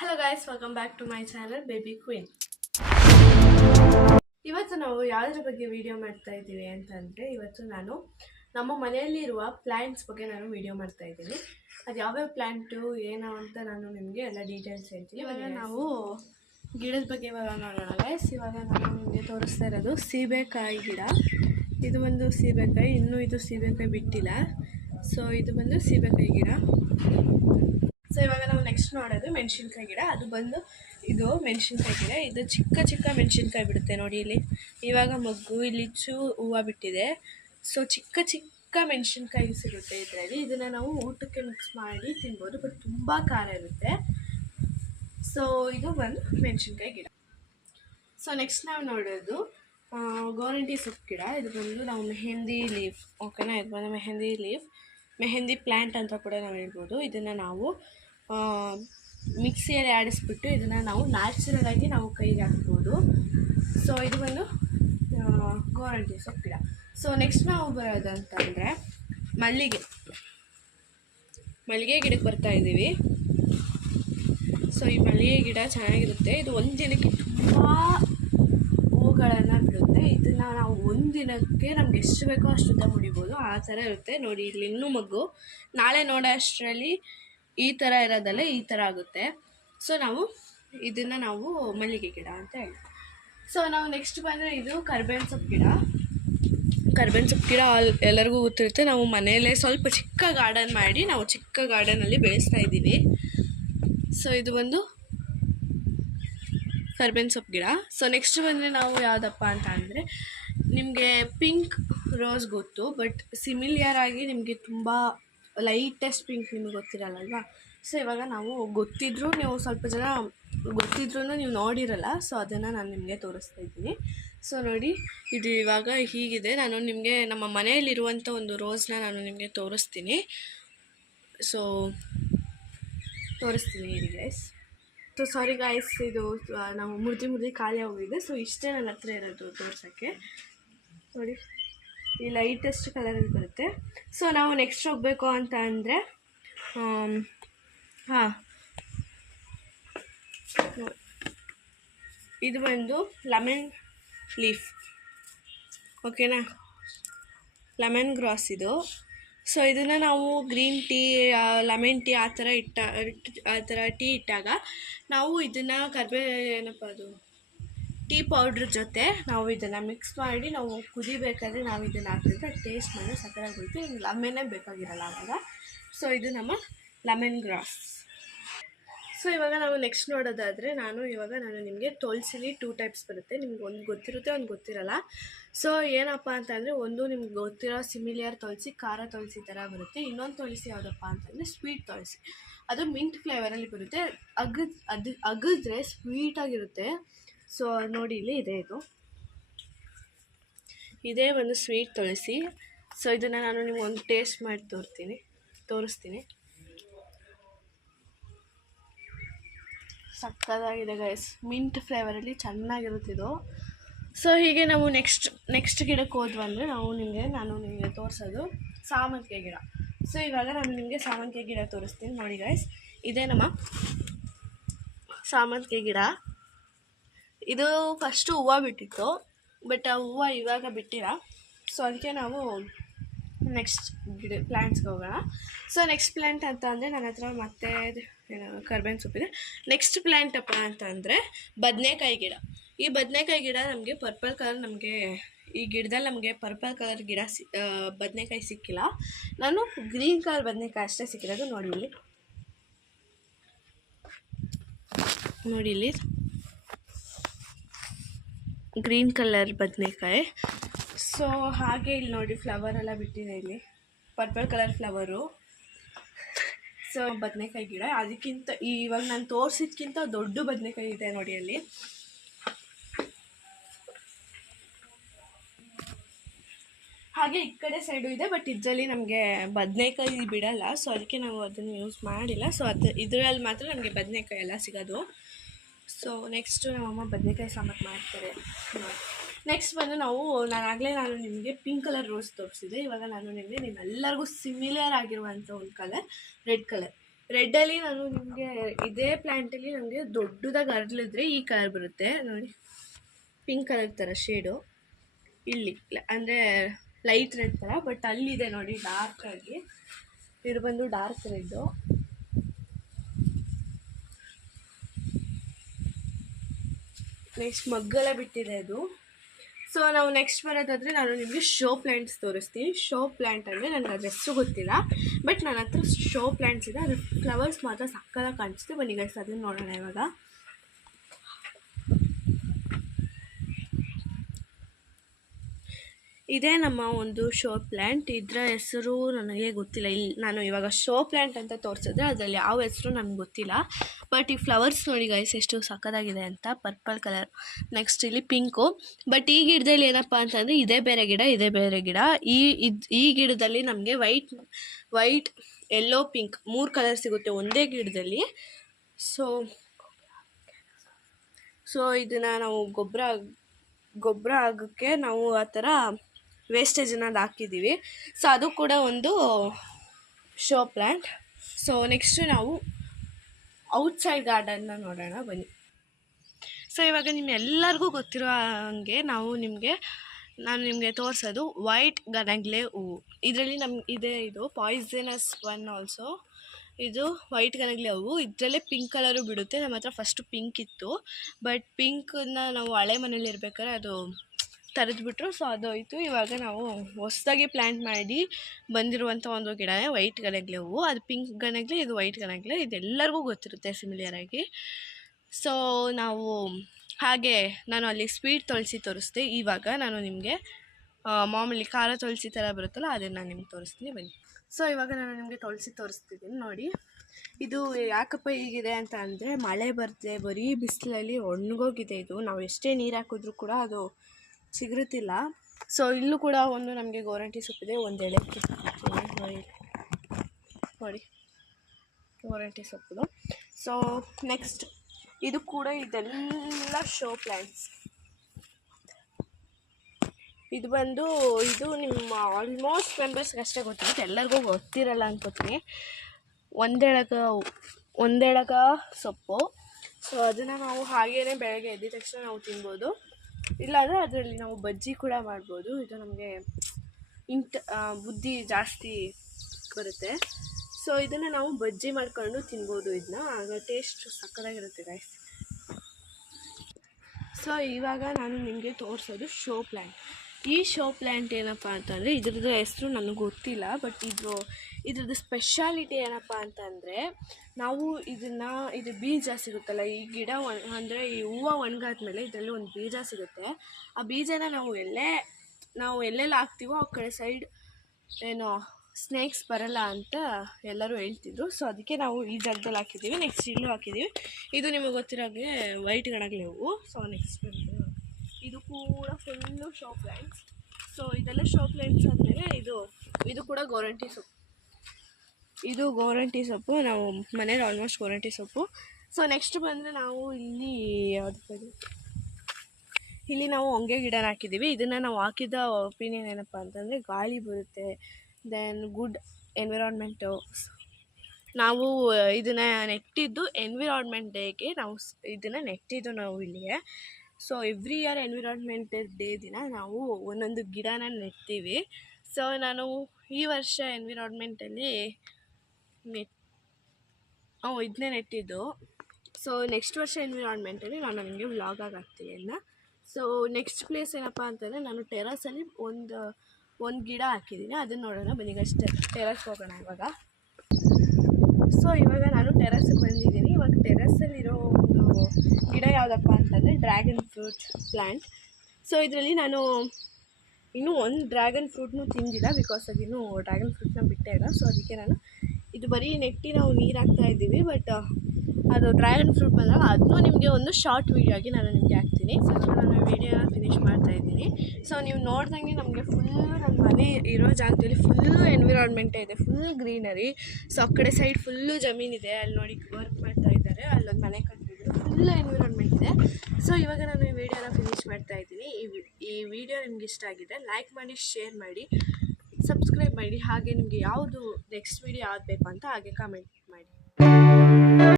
Hello guys, welcome back to my channel baby queen. ಇವತ್ತು ನಾವು ಯಾವುದ್ರ ಬಗ್ಗೆ ವಿಡಿಯೋ ಮಾಡ್ತಾ ಇದ್ದೀವಿ ಅಂತಂದರೆ, ಇವತ್ತು ನಾನು ನಮ್ಮ ಮನೆಯಲ್ಲಿರುವ ಪ್ಲ್ಯಾಂಟ್ಸ್ ಬಗ್ಗೆ ನಾನು ವಿಡಿಯೋ ಮಾಡ್ತಾ ಇದ್ದೀನಿ. ಅದು ಯಾವ್ಯಾವ ಪ್ಲ್ಯಾಂಟು ಏನು ಅಂತ ನಾನು ನಿಮಗೆ ಎಲ್ಲ ಡೀಟೇಲ್ಸ್ ಹೇಳ್ತೀನಿ. ಇವಾಗ ನಾವು ಗಿಡದ ಬಗ್ಗೆ ಇವಾಗ ನೋಡೋಣ ಗೈಸ್. ಇವಾಗ ನಾನು ನಿಮಗೆ ತೋರಿಸ್ತಾ ಇರೋದು ಸೀಬೆಕಾಯಿ ಗಿಡ. ಇದು ಒಂದು ಸೀಬೆಕಾಯಿ, ಇನ್ನೂ ಇದು ಸೀಬೆಕಾಯಿ ಬಿಟ್ಟಿಲ್ಲ. ಸೊ ಇದು ಬಂದು ಸೀಬೆಕಾಯಿ ಗಿಡ. ಸೊ ಇವಾಗ ನಾವು ನೆಕ್ಸ್ಟ್ ನೋಡೋದು ಮೆಣಸಿನ್ಕಾಯಿ ಗಿಡ. ಅದು ಬಂದು ಇದು ಮೆಣಸಿನ್ಕಾಯಿ ಗಿಡ. ಇದು ಚಿಕ್ಕ ಚಿಕ್ಕ ಮೆಣಸಿನ್ಕಾಯಿ ಬಿಡುತ್ತೆ ನೋಡಿ. ಇಲ್ಲಿ ಇವಾಗ ಮೊಗ್ಗು, ಇಲ್ಲಿ ಹೂವು ಬಿಟ್ಟಿದೆ. ಸೊ ಚಿಕ್ಕ ಚಿಕ್ಕ ಮೆಣಸಿನ್ಕಾಯಿ ಸಿಗುತ್ತೆ ಇದರಲ್ಲಿ. ಇದನ್ನು ನಾವು ಊಟಕ್ಕೆ ಮಿಕ್ಸ್ ಮಾಡಿ ತಿನ್ಬೋದು, ಬಟ್ ತುಂಬ ಖಾರ ಇರುತ್ತೆ. ಸೊ ಇದು ಬಂದು ಮೆಣಸಿನ್ಕಾಯಿ ಗಿಡ. ಸೊ ನೆಕ್ಸ್ಟ್ ನಾವು ನೋಡೋದು ಗೋರಂಟಿ ಸೊಪ್ಪು ಗಿಡ. ಇದು ಬಂದು ನಾವು ಮೆಹಂದಿ ಲೀಫ್, ಓಕೆನಾ. ಇದು ಬಂದು ಮೆಹಂದಿ ಲೀಫ್, ಮೆಹಂದಿ ಪ್ಲ್ಯಾಂಟ್ ಅಂತ ಕೂಡ ನಾವು ಹೇಳ್ಬೋದು. ಇದನ್ನು ನಾವು ಮಿಕ್ಸಿಯಲ್ಲಿ ಆಡಿಸ್ಬಿಟ್ಟು ಇದನ್ನು ನಾವು ನ್ಯಾಚುರಲಾಗಿ ನಾವು ಕೈಗೆ ಹಾಕ್ಬೋದು. ಸೊ ಇದು ಬಂದು ಗೋರಂಟಿ ಸೊಪ್ಪು ಗಿಡ. ಸೊ ನೆಕ್ಸ್ಟ್ ನಾವು ಬರೋದಂತಂದರೆ ಮಲ್ಲಿಗೆ ಗಿಡಕ್ಕೆ ಬರ್ತಾ ಇದ್ದೀವಿ. ಸೊ ಈ ಮಲ್ಲಿಗೆ ಗಿಡ ಚೆನ್ನಾಗಿರುತ್ತೆ. ಇದು ಒಂದು ದಿನಕ್ಕೆ ತುಂಬ ಹೂಗಳನ್ನು ಬಿಡುತ್ತೆ. ಇದನ್ನು ನಾವು ಒಂದು ದಿನಕ್ಕೆ ನಮ್ಗೆ ಎಷ್ಟು ಬೇಕೋ ಅಷ್ಟು ಉದ್ದ ಮುಡಿಬೋದು, ಆ ಥರ ಇರುತ್ತೆ ನೋಡಿ. ಇಲ್ಲಿ ಇನ್ನೂ ಮಗ್ಗು, ನಾಳೆ ನೋಡೋ ಅಷ್ಟರಲ್ಲಿ ಈ ಥರ ಇರೋದಲ್ಲ, ಈ ಥರ ಆಗುತ್ತೆ. ಸೊ ಇದನ್ನು ನಾವು ಮಲ್ಲಿಗೆ ಗಿಡ ಅಂತ ಹೇಳ್ತೀವಿ. ಸೊ ನಾವು ನೆಕ್ಸ್ಟ್ ಬಂದರೆ ಇದು ಕರ್ಬೇವಿನ ಸೊಪ್ಪು ಗಿಡ. ಕರ್ಬೇವಿನ ಸೊಪ್ಪು ಗಿಡ ಎಲ್ಲರಿಗೂ ಗೊತ್ತಿರುತ್ತೆ. ನಾವು ಮನೆಯಲ್ಲೇ ಸ್ವಲ್ಪ ಚಿಕ್ಕ ಗಾರ್ಡನ್ ಮಾಡಿ ನಾವು ಚಿಕ್ಕ ಗಾರ್ಡನಲ್ಲಿ ಬೆಳೆಸ್ತಾ ಇದ್ದೀವಿ. ಸೊ ಇದು ಒಂದು ಕರ್ಬೇವಿನ ಸೊಪ್ಪು ಗಿಡ. ಸೊ ನೆಕ್ಸ್ಟ್ ಬಂದರೆ ನಾವು ಯಾವುದಪ್ಪ ಅಂತ ಅಂದರೆ, ನಿಮಗೆ ಪಿಂಕ್ ರೋಸ್ ಗೊತ್ತು, ಬಟ್ ಸಿಮಿಲಿಯರ್ ಆಗಿ ನಿಮಗೆ ತುಂಬ ಲೈಟೆಸ್ಟ್ ಪಿಂಕ್ ನಿಮಗೆ ಗೊತ್ತಿರಲ್ಲಲ್ವಾ. ಸೊ ಇವಾಗ ನಾವು ಗೊತ್ತಿದ್ರೂ ನೀವು ಸ್ವಲ್ಪ ಜನ ಗೊತ್ತಿದ್ರೂ ನೀವು ನೋಡಿರಲ್ಲ. ಸೊ ಅದನ್ನು ನಾನು ನಿಮಗೆ ತೋರಿಸ್ತಾ ಇದ್ದೀನಿ. ಸೊ ನೋಡಿ, ಇದು ಇವಾಗ ಹೀಗಿದೆ. ನಾನು ನಿಮಗೆ ನಮ್ಮ ಮನೆಯಲ್ಲಿರುವಂಥ ಒಂದು ರೋಸ್ನ ನಾನು ನಿಮಗೆ ತೋರಿಸ್ತೀನಿ. ಸೊ ತೋರಿಸ್ತೀನಿ ಇರಿ ಗೈಸ್. ಸೊ ಸಾರಿ ಗಾಯ್ಸ್, ಇದು ನಾವು ಮುರಿದು ಖಾಲಿ ಹೋಗಿದೆ. ಸೊ ಇಷ್ಟೇ ನನ್ನ ಹತ್ರ ಇರೋದು ತೋರ್ಸೋಕ್ಕೆ. ನೋಡಿ, ಈ ಲೈಟೆಸ್ಟ್ ಕಲರಲ್ಲಿ ಬರುತ್ತೆ. ಸೊ ನಾವು ನೆಕ್ಸ್ಟ್ ಹೋಗಬೇಕು ಅಂತ ಅಂದರೆ ಇದು ಬಂದು ಲೆಮನ್ ಲೀಫ್, ಓಕೆನಾ. ಲೆಮನ್ ಗ್ರಾಸ್ ಇದು. ಸೊ ಇದನ್ನು ನಾವು ಗ್ರೀನ್ ಟೀ, ಲೆಮನ್ ಟೀ ಆ ಥರ ಟೀ ಇಟ್ಟಾಗ ನಾವು ಇದನ್ನು ಟೀ ಪೌಡ್ರ್ ಜೊತೆ ನಾವು ಇದನ್ನು ಮಿಕ್ಸ್ ಮಾಡಿ ನಾವು ಕುದಿಬೇಕಾದ್ರೆ ನಾವು ಇದನ್ನು ಹಾಕಿದ್ರೆ ಟೇಸ್ಟ್ ಮಾಡಿ ಸಕ್ಕತ್ತಾಗಿ ಬರುತ್ತೆ. ಹಿಂಗೆ ಲೆಮನ್ನೇ ಬೇಕಾಗಿರಲ್ಲ ಆವಾಗ. ಸೊ ಇದು ನಮ್ಮ ಲೆಮನ್ ಗ್ರಾಸ್. ಸೊ ಇವಾಗ ನಾವು ನೆಕ್ಸ್ಟ್ ನೋಡೋದಾದರೆ, ನಾನು ನಿಮಗೆ ತುಳಸಿಲಿ 2 ಟೈಪ್ಸ್ ಬರುತ್ತೆ. ನಿಮ್ಗೆ ಒಂದು ಗೊತ್ತಿರುತ್ತೆ, ಒಂದು ಗೊತ್ತಿರಲ್ಲ. ಸೊ ಏನಪ್ಪ ಅಂತಂದರೆ, ಒಂದು ನಿಮ್ಗೆ ಗೊತ್ತಿರೋ ಸಿಮಿಲಿಯರ್ ತುಳಸಿ, ಖಾರ ತುಳಸಿ ಥರ ಬರುತ್ತೆ. ಇನ್ನೊಂದು ತುಳಸಿ ಯಾವುದಪ್ಪ ಅಂತಂದರೆ ಸ್ವೀಟ್ ತುಳಸಿ. ಅದು ಮಿಂಟ್ ಫ್ಲೇವರಲ್ಲಿ ಬರುತ್ತೆ. ಅಗಿದ್ರೆ ಸ್ವೀಟಾಗಿರುತ್ತೆ. ಸೊ ನೋಡಿ, ಇಲ್ಲಿ ಇದೆ, ಇದೇ ಒಂದು ಸ್ವೀಟ್ ತುಳಸಿ. ಸೊ ಇದನ್ನು ನಾನು ನಿಮ್ಗೆ ಒಂದು ಟೇಸ್ಟ್ ಮಾಡಿ ತೋರಿಸ್ತೀನಿ. ಸಕ್ಕತ್ತಾಗಿದೆ ಗೈಸ್, ಮಿಂಟ್ ಫ್ಲೇವರಲ್ಲಿ ಚೆನ್ನಾಗಿರುತ್ತೆ ಇದು. ಸೊ ಹೀಗೆ ನಾವು ನೆಕ್ಸ್ಟ್ ಗಿಡಕ್ಕೆ ಹೋದ್ವಂದರೆ ನಾನು ನಿಮಗೆ ತೋರಿಸೋದು ಸಾಮಂತಿಗೆ ಗಿಡ. ಸೊ ಇವಾಗ ನಾನು ನಿಮಗೆ ಸಾಮಂತಿಗೆ ಗಿಡ ತೋರಿಸ್ತೀನಿ ನೋಡಿ ಗೈಸ್. ಇದೇ ನಮ್ಮ ಸಾಮಂತಿಗೆ ಗಿಡ. ಇದು ಫಸ್ಟು ಹೂವು ಬಿಟ್ಟಿತ್ತು, ಬಟ್ ಆ ಹೂವು ಇವಾಗ ಬಿಟ್ಟಿಲ್ಲ. ಸೊ ಅದಕ್ಕೆ ನಾವು ನೆಕ್ಸ್ಟ್ ಪ್ಲ್ಯಾಂಟ್ಸ್ಗೆ ಹೋಗೋಣ. ಸೊ ನೆಕ್ಸ್ಟ್ ಪ್ಲ್ಯಾಂಟ್ ಅಂತ ಅಂದರೆ ನನ್ನ ಹತ್ರ ಮತ್ತೆ ಕರ್ಬೇವಿನ ಸೊಪ್ಪಿದೆ. ನೆಕ್ಸ್ಟ್ ಪ್ಲ್ಯಾಂಟ್ ಅಪ್ಪ ಅಂತ ಅಂದರೆ ಬದನೆಕಾಯಿ ಗಿಡ. ಈ ಬದನೆಕಾಯಿ ಗಿಡ ನಮಗೆ ಪರ್ಪಲ್ ಕಲರ್, ಈ ಗಿಡದಲ್ಲಿ ನಮಗೆ ಪರ್ಪಲ್ ಕಲರ್ ಬದನೆಕಾಯಿ ಸಿಕ್ಕಿಲ್ಲ. ನಾನು ಗ್ರೀನ್ ಕಲರ್ ಬದನೆಕಾಯಿ ಅಷ್ಟೇ ಸಿಕ್ಕಿರೋದು. ನೋಡಿ ಇಲ್ಲಿ ಗ್ರೀನ್ ಕಲರ್ ಬದನೆಕಾಯಿ. ಸೊ ಹಾಗೆ ಇಲ್ಲಿ ನೋಡಿ ಫ್ಲವರ್ ಎಲ್ಲ ಬಿಟ್ಟಿದೆ, ಇಲ್ಲಿ ಪರ್ಪಲ್ ಕಲರ್ ಫ್ಲವರು. ಸೊ ಬದನೆಕಾಯಿ ಗಿಡ ಅದಕ್ಕಿಂತ ಇವಾಗ ನಾನು ತೋರಿಸಿದ್ಕಿಂತ ದೊಡ್ಡ ಬದನೆಕಾಯಿ ಇದೆ ನೋಡಿ ಅಲ್ಲಿ. ಹಾಗೆ ಈ ಕಡೆ ಸೈಡು ಇದೆ, ಬಟ್ ಇದರಲ್ಲಿ ನಮಗೆ ಬದನೆಕಾಯಿ ಬಿಡಲ್ಲ. ಸೊ ಅದಕ್ಕೆ ನಾವು ಅದನ್ನು ಯೂಸ್ ಮಾಡಿಲ್ಲ. ಸೊ ಇದರಲ್ಲಿ ಮಾತ್ರ ನಮಗೆ ಬದನೆಕಾಯಿ ಎಲ್ಲ ಸಿಗೋದು. ಸೊ ನೆಕ್ಸ್ಟು ನಮ್ಮಮ್ಮ ಬದನೆಕಾಯಿ ಸಾಂಬಾರು ಮಾಡ್ತಾರೆ. ನೆಕ್ಸ್ಟ್ ಬಂದು ನಾನು ನಿಮಗೆ ಪಿಂಕ್ ಕಲರ್ ರೋಸ್ ತೋರಿಸಿದೆ. ಇವಾಗ ನಾನು ನಿಮ್ಮೆಲ್ಲರಿಗೂ ಸಿಮಿಲಿಯರ್ ಆಗಿರುವಂಥ ಒಂದು ಕಲರ್, ರೆಡ್ ಕಲರ್. ರೆಡ್ಡಲ್ಲಿ ನಾನು ನಿಮಗೆ ಇದೇ ಪ್ಲ್ಯಾಂಟಲ್ಲಿ ನಮಗೆ ದೊಡ್ಡದಾಗಿ ಹರಳಿದ್ರೆ ಈ ಕಲರ್ ಬರುತ್ತೆ ನೋಡಿ, ಪಿಂಕ್ ಕಲರ್ ಥರ ಶೇಡು ಇಲ್ಲಿ ಅಂದರೆ ಲೈಟ್ ರೆಡ್ ಥರ, ಬಟ್ ಅಲ್ಲಿದೆ ನೋಡಿ ಡಾರ್ಕ್ ಆಗಿ, ಇದು ಬಂದು ಡಾರ್ಕ್ ರೆಡ್ಡು. ನೆಕ್ಸ್ಟ್ ಮಗ್ಗೆಲ್ಲ ಬಿಟ್ಟಿದೆ ಅದು. ಸೊ ನಾವು ನೆಕ್ಸ್ಟ್ ಬರೋದಾದರೆ ನಾನು ನಿಮಗೆ ಶೋ ಪ್ಲ್ಯಾಂಟ್ಸ್ ತೋರಿಸ್ತೀನಿ. ಶೋ ಪ್ಲ್ಯಾಂಟ್ ಅಂದರೆ ನನಗೆ ಅದ್ರ ಹೆಸರು ಗೊತ್ತಿಲ್ಲ, ಬಟ್ ನನ್ನ ಹತ್ರ ಶೋ ಪ್ಲ್ಯಾಂಟ್ಸ್ ಇದೆ. ಅದ್ರ ಫ್ಲವರ್ಸ್ ಮಾತ್ರ ಸಕ್ಕತ್ತಾಗಿ ಕಾಣಿಸುತ್ತೆ. ಬನ್ನಿ ಗೈಸ್ ಅದನ್ನು ನೋಡೋಣ ಇವಾಗ. ಇದೇ ನಮ್ಮ ಒಂದು ಶೋ ಪ್ಲ್ಯಾಂಟ್. ಇದರ ಹೆಸರು ನನಗೆ ಗೊತ್ತಿಲ್ಲ. ಇಲ್ಲಿ ನಾನು ಇವಾಗ ಶೋ ಪ್ಲ್ಯಾಂಟ್ ಅಂತ ತೋರಿಸಿದ್ರೆ ಅದರಲ್ಲಿ ಯಾವ ಹೆಸರು ನನಗೆ ಗೊತ್ತಿಲ್ಲ. ಬಟ್ ಈ ಫ್ಲವರ್ಸ್ ನೋಡಿ ಗೈಸ್ ಎಷ್ಟು ಸಕ್ಕತ್ತಾಗಿದೆ ಅಂತ, ಪರ್ಪಲ್ ಕಲರ್, ನೆಕ್ಸ್ಟ್ ಇಲ್ಲಿ ಪಿಂಕು. ಬಟ್ ಈ ಗಿಡದಲ್ಲಿ ಏನಪ್ಪ ಅಂತಂದರೆ ಇದೇ ಬೇರೆ ಗಿಡ, ಇದೇ ಬೇರೆ ಗಿಡ. ಈ ಗಿಡದಲ್ಲಿ ನಮಗೆ ವೈಟ್ ಯೆಲ್ಲೋ ಪಿಂಕ್ 3 ಕಲರ್ ಸಿಗುತ್ತೆ ಒಂದೇ ಗಿಡದಲ್ಲಿ. ಸೊ ಇದನ್ನು ನಾವು ಗೊಬ್ಬರ ಆಗೋಕ್ಕೆ ನಾವು ಆ ಥರ ವೇಸ್ಟೇಜನ್ನು ಅದು ಹಾಕಿದ್ದೀವಿ. ಸೊ ಅದು ಕೂಡ ಒಂದು ಶೋ ಪ್ಲ್ಯಾಂಟ್. ಸೊ ನೆಕ್ಸ್ಟು ನಾವು ಔಟ್ಸೈಡ್ ಗಾರ್ಡನ್ನ ನೋಡೋಣ ಬನ್ನಿ. ಸೊ ಇವಾಗ ನಿಮ್ಮೆಲ್ಲರಿಗೂ ಗೊತ್ತಿರೋ ಹಂಗೆ ನಾನು ನಿಮಗೆ ತೋರಿಸೋದು ವೈಟ್ ಗಣಗ್ಲೆ ಹೂವು. ಇದರಲ್ಲಿ ಇದು ಪಾಯ್ಸನಸ್ ಒನ್ ಆಲ್ಸೋ. ಇದು ವೈಟ್ ಗಣಗ್ಲೆ ಹೂವು. ಇದರಲ್ಲೇ ಪಿಂಕ್ ಕಲರು ಬಿಡುತ್ತೆ. ನಮ್ಮ ಹತ್ರ ಫಸ್ಟು ಪಿಂಕ್ ಇತ್ತು, ಬಟ್ ಪಿಂಕನ್ನ ನಾವು ಹಳೆ ಮನೇಲಿ ಇರ್ಬೇಕಾದ್ರೆ ಅದು ತರಿದ್ಬಿಟ್ರು. ಸೊ ಅದು ಹೋಯ್ತು. ಇವಾಗ ನಾವು ಹೊಸದಾಗಿ ಪ್ಲ್ಯಾಂಟ್ ಮಾಡಿ ಬಂದಿರುವಂಥ ಒಂದು ಗಿಡನೇ ವೈಟ್ ಗಣಗ್ಲೆ ಹೂವು. ಅದು ಪಿಂಕ್ ಗಣಗ್ಲೆ, ಇದು ವೈಟ್ ಗಣಗ್ಲೆ. ಇದೆಲ್ಲರಿಗೂ ಗೊತ್ತಿರುತ್ತೆ ಸಿಮಿಲಿಯರಾಗಿ. ಸೊ ಹಾಗೆ ನಾನು ಅಲ್ಲಿ ಸ್ವೀಟ್ ತುಳಸಿ ತೋರಿಸ್ದೆ. ಇವಾಗ ನಾನು ನಿಮಗೆ ಮಾಮೂಲಿ ಖಾರ ತುಳಸಿ ಥರ ಬರುತ್ತಲ್ಲ ಅದನ್ನು ನಾನು ನಿಮ್ಗೆ ತೋರಿಸ್ತೀನಿ ಬನ್ನಿ. ಸೊ ಇವಾಗ ನಾನು ನಿಮಗೆ ತುಳಸಿ ತೋರಿಸ್ತಿದ್ದೀನಿ ನೋಡಿ. ಇದು ಯಾಕಪ್ಪ ಹೀಗಿದೆ ಅಂತ ಅಂದರೆ ಮಳೆ ಬರುತ್ತೆ, ಬರೀ ಬಿಸಿಲಲ್ಲಿ ಒಣಗೋಗಿದೆ ಇದು. ನಾವು ಎಷ್ಟೇ ನೀರು ಹಾಕಿದ್ರೂ ಕೂಡ ಅದು ಚಿಗುರುತ್ತಿಲ್ಲ. ಸೊ ಇಲ್ಲೂ ಕೂಡ ಒಂದು ನಮಗೆ ಗೋರಂಟಿ ಸೊಪ್ಪಿದೆ, ಒಂದು ಎಳೆ ನೋಡಿ ಗೋರಂಟಿ ಸೊಪ್ಪು. ಸೊ ನೆಕ್ಸ್ಟ್ ಇದು ಕೂಡ ಇದೆಲ್ಲ ಶೋ ಪ್ಲ್ಯಾಂಟ್ಸ್. ಇದು ನಿಮ್ಮ ಆಲ್ಮೋಸ್ಟ್ ಮೆಂಬರ್ಸ್ಗೆ ಅಷ್ಟೇ ಗೊತ್ತಿರುತ್ತೆ, ಎಲ್ಲರಿಗೂ ಗೊತ್ತಿರಲ್ಲ ಅನ್ಕೋತೀನಿ. ಒಂದೆಳಗ ಸೊಪ್ಪು. ಸೊ ಅದನ್ನು ನಾವು ಹಾಗೇ ಬೆಳಗ್ಗೆ ಎದ್ದ ತಕ್ಷಣ ನಾವು ತಿನ್ಬೋದು, ಇಲ್ಲಾಂದರೆ ಅದರಲ್ಲಿ ನಾವು ಬಜ್ಜಿ ಕೂಡ ಮಾಡ್ಬೋದು. ಇದು ನಮಗೆ ಬುದ್ಧಿ ಜಾಸ್ತಿ ಬರುತ್ತೆ. ಸೊ ಇದನ್ನು ನಾವು ಬಜ್ಜಿ ಮಾಡ್ಕೊಂಡು ತಿನ್ಬೋದು. ಇದನ್ನ ಆಗ ಟೇಸ್ಟ್ ಸಕ್ಕತ್ತಾಗಿರುತ್ತೆ ಗೈಸ್. ಸೊ ಇವಾಗ ನಾನು ನಿಮಗೆ ತೋರಿಸೋದು ಶೋ ಪ್ಲ್ಯಾಂಟ್. ಈ ಶೋ ಪ್ಲ್ಯಾಂಟ್ ಏನಪ್ಪ ಅಂತಂದರೆ ಇದ್ರದ್ದು ಹೆಸರು ನನಗೆ ಗೊತ್ತಿಲ್ಲ, ಬಟ್ ಇದ್ರದ್ದು ಸ್ಪೆಷಾಲಿಟಿ ಏನಪ್ಪ ಅಂತಂದರೆ ನಾವು ಇದು ಬೀಜ ಸಿಗುತ್ತಲ್ಲ, ಈ ಗಿಡ ಅಂದರೆ ಈ ಹೂವು ಒಣಗಾದ್ಮೇಲೆ ಇದರಲ್ಲಿ ಒಂದು ಬೀಜ ಸಿಗುತ್ತೆ. ಆ ಬೀಜನ ನಾವು ಎಲ್ಲೆಲ್ಲಿ ಹಾಕ್ತೀವೋ ಆ ಕಡೆ ಸೈಡ್ ಸ್ನೇಕ್ಸ್ ಬರಲ್ಲ ಅಂತ ಎಲ್ಲರೂ ಹೇಳ್ತಿದ್ರು. ಸೊ ಅದಕ್ಕೆ ನಾವು ಈ ಜಾಗದಲ್ಲಿ ಹಾಕಿದ್ದೀವಿ. ನೆಕ್ಸ್ಟ್ ಇಲ್ಲೂ ಹಾಕಿದ್ದೀವಿ. ಇದು ನಿಮಗೆ ಗೊತ್ತಿರೋಗೆ ವೈಟ್ ಗಣಗ್ಲೆ ಹೂವು. ಸೊ ನೆಕ್ಸ್ಟ್ ಇದು ಕೂಡ ಫುಲ್ಲು ಶೋ ಪ್ಲ್ಯಾಂಟ್ಸ್. ಸೊ ಇದೆಲ್ಲ ಶೋ ಪ್ಲ್ಯಾಂಟ್ಸ್ ಆದಮೇಲೆ ಇದು ಕೂಡ ಗೋರಂಟಿ ಸೊಪ್ಪು. ಇದು ಗೋರಂಟಿ ಸೊಪ್ಪು, ನಾವು ಮನೇಲಿ ಆಲ್ಮೋಸ್ಟ್ ಗೋರಂಟಿ ಸೊಪ್ಪು. ಸೊ ನೆಕ್ಸ್ಟ್ ಬಂದರೆ ನಾವು ಇಲ್ಲಿ ನಾವು ಹೊಂಗೆ ಗಿಡನ ಹಾಕಿದ್ದೀವಿ. ಇದನ್ನು ನಾವು ಹಾಕಿದ ಒಪಿನಿಯನ್ ಏನಪ್ಪ ಅಂತಂದರೆ ಗಾಳಿ ಬರುತ್ತೆ, ದೆನ್ ಗುಡ್ ಎನ್ವಿರಾನ್ಮೆಂಟು. ನಾವು ಇದನ್ನು ನೆಟ್ಟಿದ್ದು ಎನ್ವಿರಾನ್ಮೆಂಟ್ ಡೇಗೆ ನಾವು ಇದನ್ನು ನೆಟ್ಟಿದ್ದು ನಾವು ಇಲ್ಲಿಗೆ. So every year environment day ದಿನ ನಾವು ಒಂದೊಂದು ಗಿಡನ ನೆಡ್ತೀವಿ. ಸೊ ನಾನು ಈ ವರ್ಷ ಎನ್ವಿರಾನ್ಮೆಂಟಲ್ಲಿ ಇದನ್ನೇ ನೆಟ್ಟಿದ್ದು. ಸೊ ನೆಕ್ಸ್ಟ್ ವರ್ಷ ಎನ್ವಿರಾನ್ಮೆಂಟಲ್ಲಿ ನಾನು ನಿಮಗೆ ವ್ಲಾಗಾಗಿ ಹಾಕ್ತೀನಿ ಅದನ್ನ. ಸೊ ನೆಕ್ಸ್ಟ್ ಪ್ಲೇಸ್ ಏನಪ್ಪ ಅಂತಂದರೆ ನಾನು ಟೆರಸಲ್ಲಿ ಒಂದು ಗಿಡ ಹಾಕಿದ್ದೀನಿ, ಅದನ್ನು ನೋಡೋಣ ಬನ್ನಿ. ಟೆರಸ್ ಹೋಗೋಣ ಇವಾಗ. ಸೊ ಇವಾಗ ನಾನು ಟೆರಸ್ಗೆ ಬಂದಿದ್ದೀನಿ. ಇವಾಗ ಟೆರಸಲ್ಲಿರೋ ಒಂದು ಗಿಡ ಯಾವುದಪ್ಪ ಅಂತಂದರೆ ಡ್ರ್ಯಾಗನ್ ಫ್ರೂಟ್ ಪ್ಲ್ಯಾಂಟ್. ಸೊ ಇದರಲ್ಲಿ ನಾನು ಇನ್ನೂ ಒಂದು ಡ್ರ್ಯಾಗನ್ ಫ್ರೂಟ್ನೂ ತಿಂದಿಲ್ಲ, ಬಿಕಾಸ್ ಅದಿನ್ನೂ ಡ್ರ್ಯಾಗನ್ ಫ್ರೂಟ್ನ ಬಿಟ್ಟೇ ಇಲ್ಲ. ಸೊ ಅದಕ್ಕೆ ನಾನು ಇದು ಬರೀ ನೆಟ್ಟಿ ನಾವು ನೀರು ಹಾಕ್ತಾಯಿದ್ದೀವಿ, ಬಟ್ ಅದು ಡ್ರ್ಯಾಗನ್ ಫ್ರೂಟ್ ಬಂದಾಗ ಅದನ್ನೂ ನಿಮಗೆ ಒಂದು ಶಾರ್ಟ್ ವೀಡಿಯೋ ಆಗಿ ನಾನು ನಿಮಗೆ ಹಾಕ್ತೀನಿ. ಸೊ ನಾನು ವೀಡಿಯೋನ ಫಿನಿಷ್ ಮಾಡ್ತಾಯಿದ್ದೀನಿ. ಸೊ ನೀವು ನೋಡ್ದಂಗೆ ನಮಗೆ ಫುಲ್ಲು ನಮ್ಮ ಮನೆ ಇರೋ ಜಾಗದಲ್ಲಿ ಫುಲ್ಲು ಎನ್ವಿರಾನ್ಮೆಂಟೇ ಇದೆ, ಫುಲ್ ಗ್ರೀನರಿ. ಸೊ ಆ ಕಡೆ ಸೈಡ್ ಫುಲ್ಲು ಜಮೀನಿದೆ, ಅಲ್ಲಿ ನೋಡಿ ವರ್ಕ್ ಮಾಡ್ತಾ ಇದ್ದಾರೆ, ಅಲ್ಲೊಂದು ಮನೆ ಕಟ್ಟಿದ್ರು, ಫುಲ್ಲು ಎನ್ವಿರಾನ್ಮೆಂಟ್ ಇದೆ. ಸೊ ಇವಾಗ ನಾನು ಈ ವಿಡಿಯೋನ ಫಿನಿಷ್ ಮಾಡ್ತಾಯಿದ್ದೀನಿ. ಈ ವಿಡಿಯೋ ನಿಮ್ಗೆ ಇಷ್ಟ ಆಗಿದೆ ಲೈಕ್ ಮಾಡಿ, ಶೇರ್ ಮಾಡಿ, ಸಬ್ಸ್ಕ್ರೈಬ್ ಮಾಡಿ. ಹಾಗೆ ನಿಮಗೆ ಯಾವುದು ನೆಕ್ಸ್ಟ್ ವಿಡಿಯೋ ಯಾವ್ದು ಬೇಕು ಅಂತ ಹಾಗೆ ಕಮೆಂಟ್ ಮಾಡಿ.